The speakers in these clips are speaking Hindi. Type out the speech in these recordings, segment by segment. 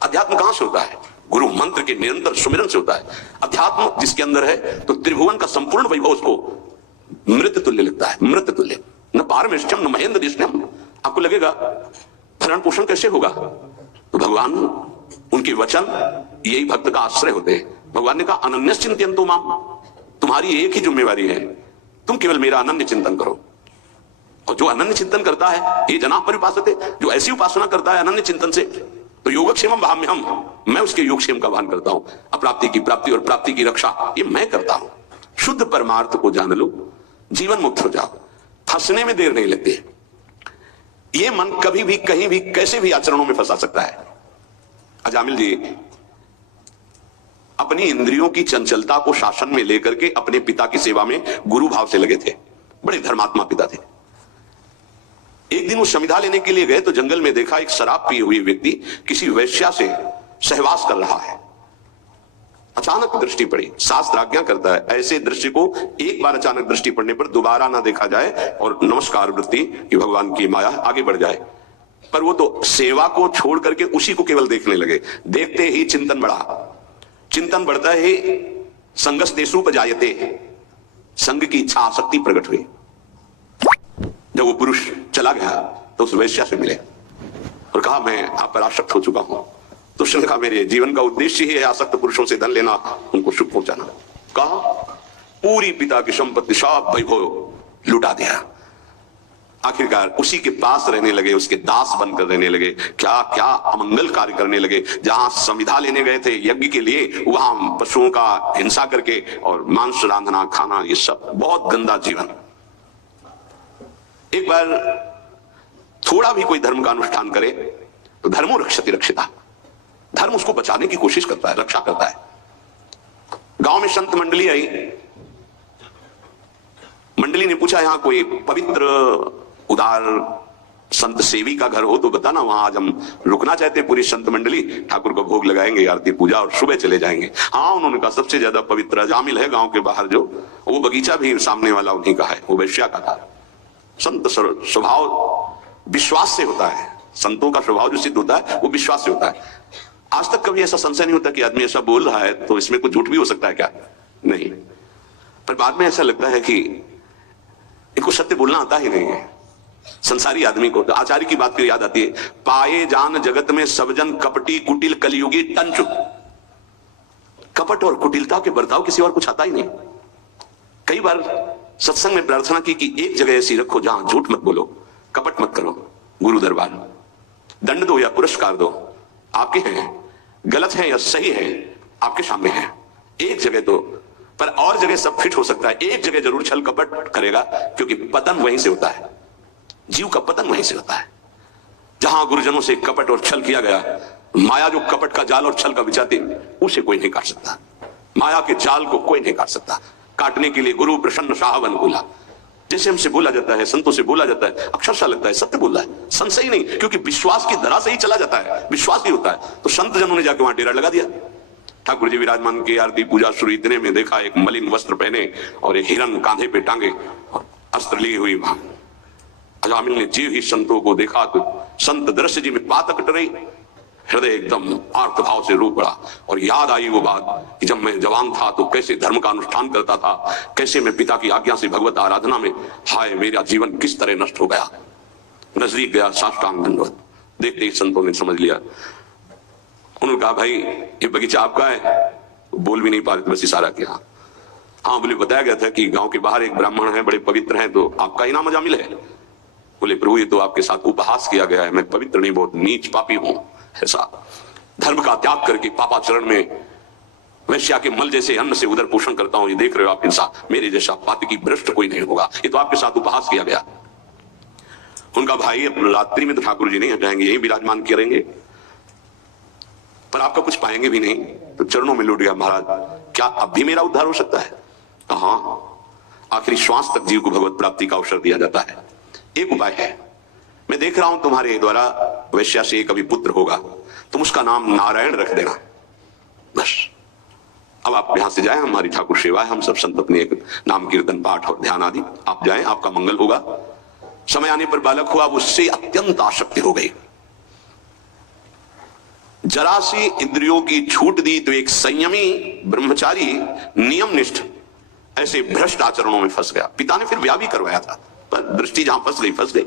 अध्यात्म कहां से होता है? गुरु मंत्र के निरंतर सुमिरन से होता है। अध्यात्म जिसके अंदर है तो त्रिभुवन का संपूर्ण वैभव उसको मृत तुल्य लगता है, मृत तुल्य। न पारमेष्ठ्यम न महेंद्र दिष्टम। आपको लगेगा भरण पोषण कैसे होगा? तो भगवान, उनके वचन यही भक्त का आश्रय होते हैं। भगवान ने कहा अनन्य चिंतयन्तु माम, तुम्हारी एक ही जिम्मेवारी है, तुम केवल मेरा अनन्य चिंतन करो। और जो अनन्य चिंतन करता है ये जना परिपासते, जो ऐसी उपासना करता है अनन्य चिंतन से, तो योगक्षेमम भाम्यहम, मैं उसके योगक्षेम का भान करता हूं। अप्राप्ति की प्राप्ति और प्राप्ति की रक्षा ये मैं करता हूं। शुद्ध परमार्थ को जान लो, जीवन मुक्त हो जाओ, फंसने में देर नहीं लगती। ये मन कभी भी कहीं भी कैसे भी आचरणों में फंसा सकता है। अजामिल जी अपनी इंद्रियों की चंचलता को शासन में लेकर के अपने पिता की सेवा में गुरु भाव से लगे थे। बड़े धर्मात्मा पिता थे। एक दिन वो समिधा लेने के लिए गए तो जंगल में देखा एक शराब पिए हुए व्यक्ति किसी वैश्या से सहवास कर रहा है। अचानक दृष्टि पड़ी। शास्त्र आज्ञा करता है ऐसे दृश्य को एक बार अचानक दृष्टि पड़ने पर दोबारा ना देखा जाए और नमस्कार वृत्ति कि भगवान की माया आगे बढ़ जाए। पर वो तो सेवा को छोड़ करके उसी को केवल देखने लगे। देखते ही चिंतन बढ़ा। चिंतन बढ़ता है, संगस देशोपजायते, संग की इच्छा आसक्ति प्रकट हुई। जब वो पुरुष चला गया तो उस वैश्या से मिले और कहा मैं आप पर आसक्त हो चुका हूं। तो उसने कहा मेरे जीवन का उद्देश्य ही है आसक्त पुरुषों से धन लेना, उनको सुख पहुंचाना। कहा पूरी पिता की संपत्ति सब वैभव लुटा दिया। आखिरकार उसी के पास रहने लगे, उसके दास बनकर रहने लगे। क्या क्या अमंगल कार्य करने लगे। जहां संविधा लेने गए थे यज्ञ के लिए, वहां पशुओं का हिंसा करके और मांस रांधना खाना, ये सब बहुत गंदा जीवन। एक बार थोड़ा भी कोई धर्म का अनुष्ठान करे तो धर्मो रक्षति रक्षिता, धर्म उसको बचाने की कोशिश करता है, रक्षा करता है। गांव में संत मंडली आई। मंडली ने पूछा यहां कोई पवित्र उदार संत सेवी का घर हो तो बताना, वहां आज हम रुकना चाहते पूरी संत मंडली, ठाकुर को भोग लगाएंगे, आरती पूजा और सुबह चले जाएंगे। हाँ, उन्होंने कहा सबसे ज्यादा पवित्र अजामिल है गांव के बाहर, जो वो बगीचा भी सामने वाला उन्हीं का है, वो वैश्या का था। संत स्वभाव विश्वास से होता है। संतों का स्वभाव जो सिद्ध होता है वो विश्वास से होता है। आज तक कभी ऐसा संशय नहीं होता कि आदमी ऐसा बोल रहा है तो इसमें कुछ झूठ भी हो सकता है क्या? नहीं। पर बाद में ऐसा लगता है कि इनको सत्य बोलना आता ही नहीं है। संसारी आदमी को तो आचार्य की बात याद आती है, पाए जान जगत में सब जन कपटी कुटिल कलयुगी टंचु। कपट और कुटिलता के बर्ताव किसी और कुछ आता ही नहीं। कई बार सत्संग में प्रार्थना की कि एक जगह ऐसी रखो जहां झूठ मत बोलो, कपट मत करो। गुरु दरबार, दंड दो या पुरस्कार दो, आपके हैं, गलत है या सही है आपके सामने है। एक जगह तो, पर और जगह सब फिट हो सकता है, एक जगह जरूर छल कपट करेगा, क्योंकि पतन वहीं से होता है। जीव का पतन वहीं से होता है। जहां गुरुजनों से कपट और छल किया गया, माया जो कपट का जाल और छल का बिछाती, उसे कोई नहीं काट सकता। माया के जाल को कोई नहीं काट सकता। काटने के लिए गुरु प्रसन्न साहब अनुकूला, जैसे हमसे बोला जाता है, संतों से बोला जाता है, अक्षरशः लगता है सत्य बोल रहा है, संशय नहीं, क्योंकि विश्वास की धरा से ही चला जाता है, विश्वास ही होता है। तो संत जनों ने जाके वहां डेरा लगा दिया। ठाकुर जी विराजमान के आरती पूजा शुरू, इतने में देखा एक मलिन वस्त्र पहने और एक हिरन कांधे पे टांगे और अस्त्र लिए हुई वहां। अजामिल ने जीव ही संतों को देखा तो संत दृश्य जी में पातक टरे, हृदय एकदम आर्त भाव से रो पड़ा और याद आई वो बात कि जब मैं जवान था तो कैसे धर्म का अनुष्ठान करता था, कैसे मैं पिता की आज्ञा से भगवत आराधना में, हाय मेरा जीवन किस तरह नष्ट हो गया। नजदीक गया, साष्टांग दंडवत। देखते ही संतों ने समझ लिया। उन्होंने कहा भाई ये बगीचा आपका है? बोल भी नहीं पा रहे थे, बस इशारा किया। हाँ बोले बताया गया था कि गांव के बाहर एक ब्राह्मण है, बड़े पवित्र हैं, तो आपका ही नाम अजामिल है? बोले प्रभु ये तो आपके साथ उपहास किया गया है, मैं पवित्र नहीं, बहुत नीच पापी हूं। ऐसा धर्म का त्याग करके पापाचरण में वैश्या के मल जैसे अन्न से उदर पोषण करता हूं, ये देख रहे हो आप इंसान, मेरे जैसा पातकी भ्रष्ट कोई नहीं होगा, ये तो आपके साथ उपहास किया गया। उनका भाई रात्रि में तो ठाकुर जी नहीं हटाएंगे, यही विराजमान करेंगे, पर आपका कुछ पाएंगे भी नहीं। तो चरणों में लौट गया, महाराज क्या अब भी मेरा उद्धार हो सकता है? हाँ, आखिरी श्वास तक जीव को भगवत प्राप्ति का अवसर दिया जाता है। एक उपाय है, मैं देख रहा हूं तुम्हारे द्वारा वैश्या से कभी पुत्र होगा, तुम उसका नाम नारायण रख देना, बस। अब आप यहां से जाएं, हमारी ठाकुर सेवा है, हम सब संत अपने एक नाम कीर्तन पाठ और ध्यान आदि, आप जाएं, आपका मंगल होगा। समय आने पर बालक हुआ, उससे अत्यंत आसक्ति हो गई। जरा सी इंद्रियों की छूट दी तो एक संयमी ब्रह्मचारी नियमनिष्ठ ऐसे भ्रष्ट आचरणों में फंस गया। पिता ने फिर ब्याह भी करवाया था, पर दृष्टि जहां फंस गई।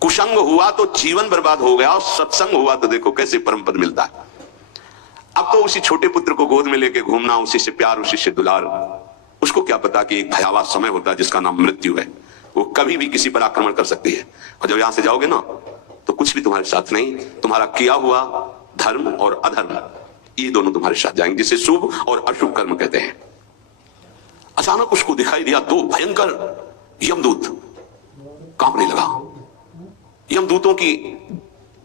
कुसंग हुआ तो जीवन बर्बाद हो गया, और सत्संग हुआ तो देखो कैसे परम पद मिलता है। अब तो उसी छोटे पुत्र को गोद में लेके घूमना, उसी से प्यार, उसी से दुलार। उसको क्या पता कि एक भयावह समय होता है जिसका नाम मृत्यु है। वो कभी भी किसी पर आक्रमण कर सकती है, और जब यहां से जाओगे ना तो कुछ भी तुम्हारे साथ नहीं। तुम्हारा किया हुआ धर्म और अधर्म, ये दोनों तुम्हारे साथ जाएंगे, जिसे शुभ और अशुभ कर्म कहते हैं। अचानक उसको दिखाई दिया दो भयंकर यमदूत। कांपने लगा। यमदूतों की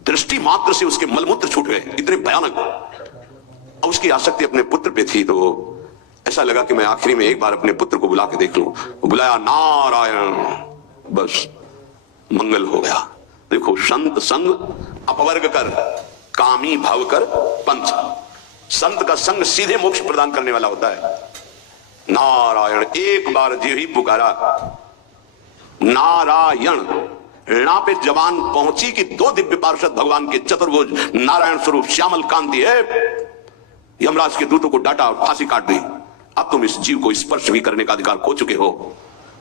दृष्टि मात्र से उसके मलमूत्र छूट गए, इतने भयानक। और उसकी आसक्ति अपने पुत्र पे थी, तो ऐसा लगा कि मैं आखिरी में एक बार अपने पुत्र को बुला के देख लूं। बुलाया, नारायण, बस मंगल हो गया। देखो, संत संग अपवर्ग कर, कामी भव कर पंथ। संत का संग सीधे मोक्ष प्रदान करने वाला होता है। नारायण, एक बार जी ही पुकारा नारायण, ऋणा पे जवान पहुंची कि दो दिव्य पार्षद भगवान के चतुर्भुज नारायण स्वरूप श्यामल कांति है, यमराज के दूतों को डांटा और फांसी काट दी। अब तुम इस जीव को स्पर्श भी करने का अधिकार खो चुके हो।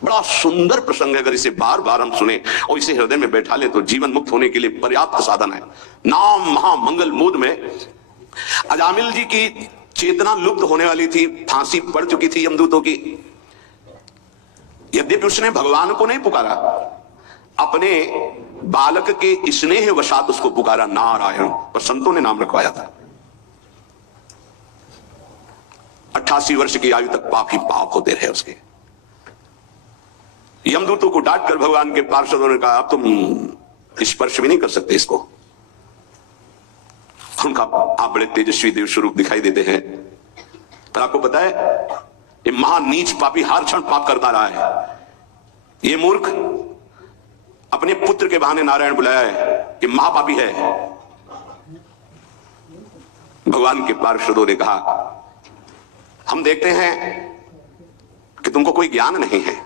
बड़ा सुंदर प्रसंग है, अगर इसे बार बार हम सुने और इसे हृदय में बैठा ले तो जीवन मुक्त होने के लिए पर्याप्त साधन है। नाम महामंगल मूद में अजामिल जी की चेतना लुप्त होने वाली थी, फांसी पड़ चुकी थी यमदूतों की। यद्यपि उसने भगवान को नहीं पुकारा, अपने बालक के स्नेह वशात उसको पुकारा नारायण, पर संतों ने नाम रखवाया था। 88 वर्ष की आयु तक पाप ही पाप होते रहे उसके। यमदूतों को डांट कर भगवान के पार्षदों ने कहा, अब तुम स्पर्श भी नहीं कर सकते इसको। उनका आप बड़े तेजस्वी देव स्वरूप दिखाई देते हैं, पर आपको पता है ये महान नीच पापी हर क्षण पाप करता रहा है। ये मूर्ख अपने पुत्र के बहाने नारायण बुलाया है, ये महापापी है। भगवान के पार्षदों ने कहा, हम देखते हैं कि तुमको कोई ज्ञान नहीं है।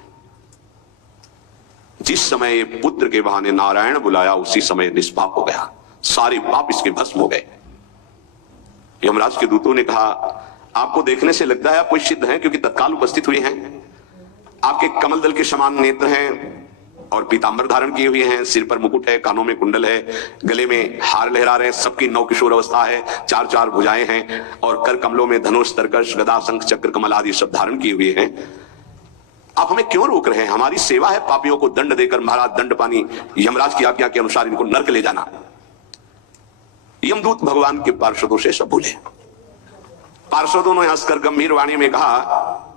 जिस समय ये पुत्र के बहाने नारायण बुलाया, उसी समय निष्पाप हो गया, सारे पाप इसके भस्म हो गए। यमराज के दूतों ने कहा, आपको देखने से लगता है आप कोई सिद्ध हैं, क्योंकि तत्काल उपस्थित हुए हैं। आपके कमल दल के समान नेत्र हैं और पीतांबर धारण किए हुए हैं, सिर पर मुकुट है, कानों में कुंडल है, गले में हार लहरा रहे हैं, सबकी नवकिशोर अवस्था है, चार चार भुजाएं हैं और कर कमलों में धनुष, तरकश, गदा, शंख, चक्र, कमल आदि सब धारण किए हुए हैं। आप हमें क्यों रोक रहे हैं? हमारी सेवा है पापियों को दंड देकर, महाराज दंड पानी, यमराज की आज्ञा के अनुसार इनको नरक ले जाना। यमदूत भगवान के पार्षदों से सब बोले। पार्षदों ने हंसकर गंभीर वाणी में कहा,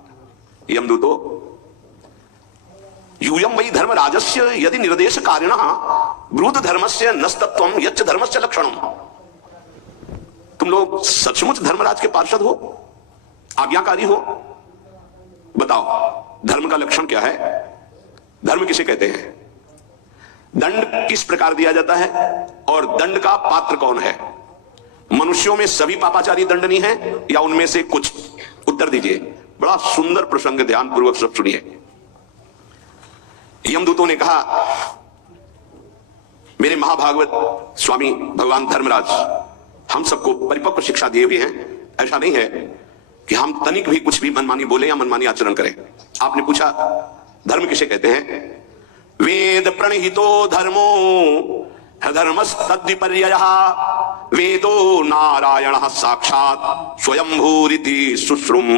यमदूतो, यूयम वही धर्म राजस्य यदि निर्देश कारिणः ब्रूत धर्मस्य नस्तत्वम यच्च धर्मस्य लक्षणम। तुम लोग सचमुच धर्मराज के पार्षद हो, आज्ञाकारी हो? बताओ धर्म का लक्षण क्या है? धर्म किसे कहते हैं? दंड किस प्रकार दिया जाता है और दंड का पात्र कौन है? मनुष्यों में सभी पापाचारी दंडनीय हैं या उनमें से कुछ? उत्तर दीजिए। बड़ा सुंदर प्रसंग, ध्यान पूर्वक सब सुनिए। यमदूतों ने कहा, मेरे महाभागवत स्वामी भगवान धर्मराज हम सबको परिपक्व शिक्षा दिए हुए हैं। ऐसा नहीं है कि हम तनिक भी कुछ भी मनमानी बोले या मनमानी आचरण करें। आपने पूछा धर्म किसे कहते हैं? वेद प्रणहितो धर्मो धर्मस्तद्विपर्ययः वेदो नारायणः साक्षात स्वयंभूरिति सुश्रुम।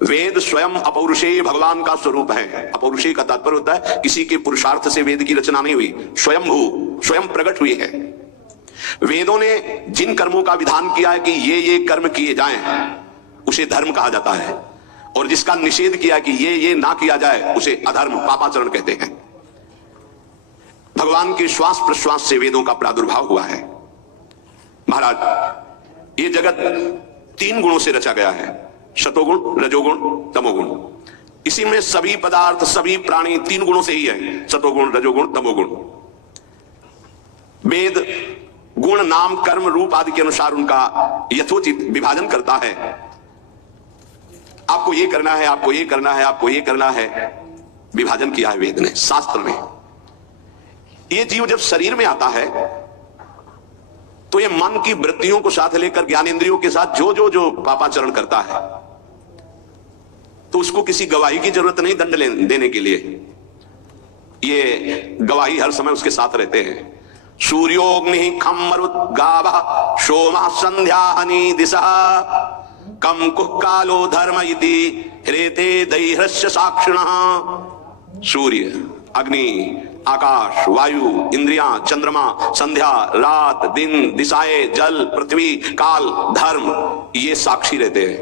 वेद स्वयं अपौरुषेय भगवान का स्वरूप है। अपौरुषेय का तात्पर्य होता है किसी के पुरुषार्थ से वेद की रचना नहीं हुई, स्वयंभू, स्वयं प्रकट हुई है। वेदों ने जिन कर्मों का विधान किया है कि ये कर्म किए जाएं, उसे धर्म कहा जाता है, और जिसका निषेध किया कि ये ना किया जाए, उसे अधर्म, पापाचरण कहते हैं। भगवान के श्वास प्रश्वास से वेदों का प्रादुर्भाव हुआ है। महाराज, ये जगत 3 गुणों से रचा गया है, सतोगुण, रजोगुण, तमोगुण। इसी में सभी पदार्थ, सभी प्राणी 3 गुणों से ही है, सतोगुण, रजोगुण, तमोगुण। वेद गुण, नाम, कर्म, रूप आदि के अनुसार उनका यथोचित विभाजन करता है। आपको ये करना है, आपको ये करना है, आपको ये करना है, विभाजन किया है वेद ने, शास्त्र ने। ये जीव जब शरीर में आता है तो ये मन की वृत्तियों को साथ लेकर ज्ञानेंद्रियों के साथ जो जो जो पापाचरण करता है, तो उसको किसी गवाही की जरूरत नहीं दंड देने के लिए। ये गवाही हर समय उसके साथ रहते हैं। सूर्योग्नि खम मरुत गाव सोमा संध्या हनि दिशा कम कुह कालो धर्म इति रेते दैहस्य साक्षिणः। सूर्य, अग्नि, आकाश, वायु, इंद्रियां, चंद्रमा, संध्या, रात, दिन, दिशाएं, जल, पृथ्वी, काल, धर्म, ये साक्षी रहते हैं।